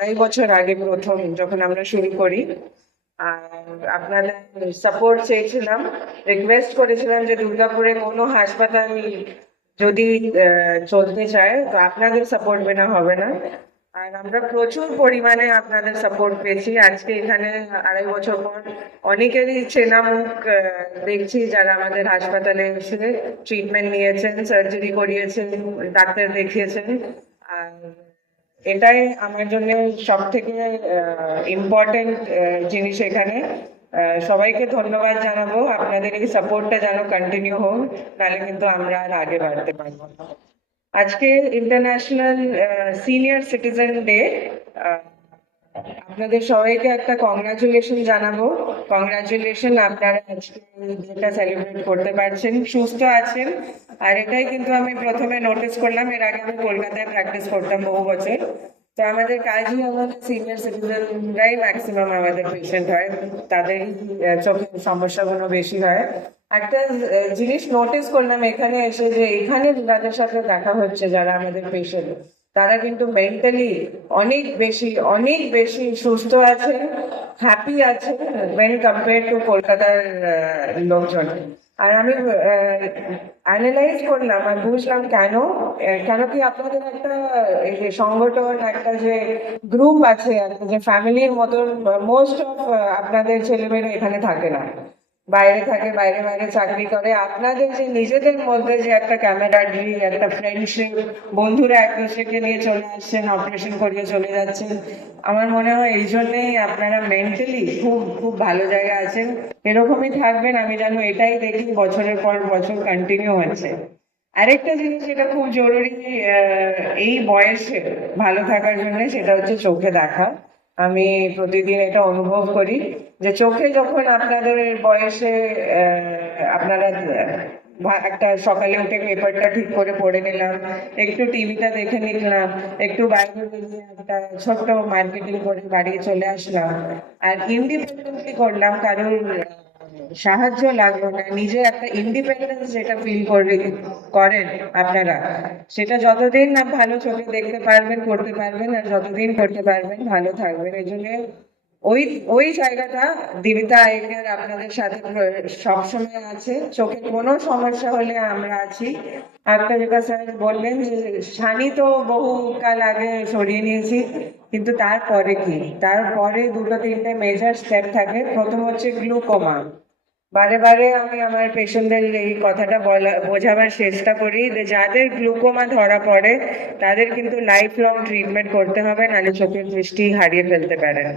আড়াই বছর আগে প্রথম যখন আমরা শুরু করি, আর আপনাদের সাপোর্ট চেয়েছিলাম রিকোয়েস্ট করেছিলাম যে দুর্গাপুরে কোনো হাসপাতাল যদি চলতে চায়, তো আপনাদের সাপোর্ট বিনা হবে না। আর আমরা প্রচুর পরিমাণে আপনাদের সাপোর্ট পেয়েছি। আজকে এখানে আড়াই বছর পর অনেকেরই চেনা মুখ দেখছি যারা আমাদের হাসপাতালে এসে ট্রিটমেন্ট নিয়েছেন সার্জারি করিয়েছেন, ডাক্তার দেখিয়েছেন। আর এটাই আমার জন্য সব থেকে ইম্পর্টেন্ট জিনিস এখানে। সবাইকে ধন্যবাদ জানাব। আপনাদের এই সাপোর্টটা যেন কন্টিনিউ হোক, নাহলে কিন্তু আমরা আর আগে বাড়তে পারব না। আজকে ইন্টারন্যাশনাল সিনিয়র সিটিজেন ডে আপনাদের সবাইকে একটা কংগ্রাচুলেশন জানাব। কংগ্রাচুলেশন আপনারা আজকে ডেটা সেলিব্রেট করতে পারছেন। সুস্থ আছেন আর এটাই কিন্তু আমি প্রথমে নোটিস করলাম। এর আগে আমি কলকাতায় প্র্যাকটিস করতাম বহু বছর। তো আমাদের কাজই আমাদের সিনিয়র সিটিজেনরাই ম্যাক্সিমাম আমাদের পেশেন্ট হয়। তাদের চোখে সমস্যাগুলো বেশি হয়। একটা জিনিস নোটিস করলাম এখানে এসে যে এখানে যাদের সাথে দেখা হচ্ছে যারা আমাদের পেশেন্ট তারা কিন্তু মেন্টালি অনেক বেশি অনেক বেশি সুস্থ আছে হ্যাপি আছে ওয়েন কম্পেয়ার টু কলকাতার লোকজন। আর আমি অ্যানালাইজ করলাম আর বুঝলাম কেন কেন কি আপনাদের একটা সংগঠন, একটা যে গ্রুপ আছে, একটা যে ফ্যামিলির মতন মোস্ট অফ আপনাদের ছেলেমেয়েরা এখানে থাকে না। বাইরে থাকে, বাইরে বাইরে চাকরি করে। আপনাদের যে, নিজেদের মধ্যে যে একটা ক্যামেরাডারি একটা ফ্রেন্ডশিপ বন্ধুরা এক দোষকে নিয়ে চলে আসছেন অপারেশন করিয়ে চলে যাচ্ছেন, আমার মনে হয় এই জন্যেই আপনারা মেন্টালি খুব খুব ভালো জায়গা আছেন। এরকমই থাকবেন, আমি জানো এটাই দেখি, বছরের পর বছর কন্টিনিউ হচ্ছে। আরেকটা জিনিস যেটা খুব জরুরি এই বয়সে ভালো থাকার জন্য, সেটা হচ্ছে চোখে দেখা। আমি প্রতিদিন এটা অনুভব করি যে চোখে যখন আপনাদের বয়সে আপনারা একটা সকালে উঠে পেপারটা ঠিক করে পড়ে নিলাম একটু টিভিটা দেখে নিলাম একটু বাইরে বেরিয়ে একটা ছোট্ট মার্কেটিং করে বাড়ি চলে আসলাম আর ইন্ডিপেন্ডেন্টলি করলাম আহ, সাহায্য লাগল না, নিজের একটা ইন্ডিপেন্ডেন্স যেটা ফিল করে করেন আপনারা। সেটা যতদিন না ভালো চোখে দেখতে পারবেন করতে পারবেন, আর যতদিন করতে পারবেন, ভালো থাকবেন। এই জন্য ওই ওই জায়গাটা দিবিতা আইকের আপনাদের সাথে সবসময় আছে। চোখে কোনো সমস্যা হলে আমরা আছি। একটা স্যার বললেন যে সানি তো বহু কাল আগে সরিয়ে নিয়েছি। কিন্তু তারপরে কি? তারপরে দুটো, তিনটে মেজর স্টেপ থাকে। প্রথম হচ্ছে গ্লুকোমা বারে বারে আমি আমার পেশেন্টদের এই কথাটা বলা, বোঝাবার চেষ্টা করি যে যাদের গ্লুকোমা ধরা পড়ে, তাদের কিন্তু লাইফ লং ট্রিটমেন্ট করতে হবে, নাহলে চোখের দৃষ্টি হারিয়ে ফেলতে পারেন